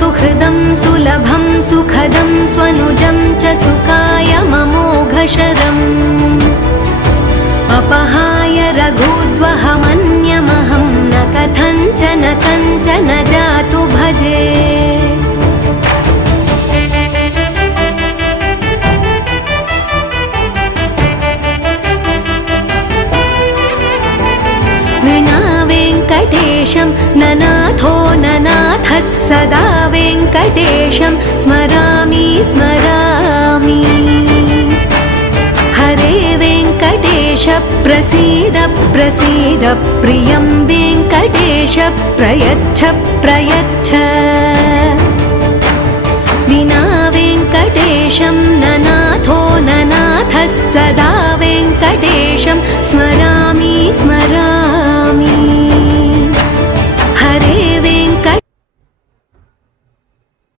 सुहृदं सुलभं सुखदं स्वनुजं च सुखाय ममोघशरम् अपहाय रघुद्वहमन्यमहं न कथञ्चन कञ्चन जातु भजे वेङ्कटेशं ननाथो ननाथः सदा वेङ्कटेशं स्मरामि स्मरामि हरे वेङ्कटेश प्रसीद प्रसीद प्रियं वेङ्कटेश प्रयच्छ प्रयच्छ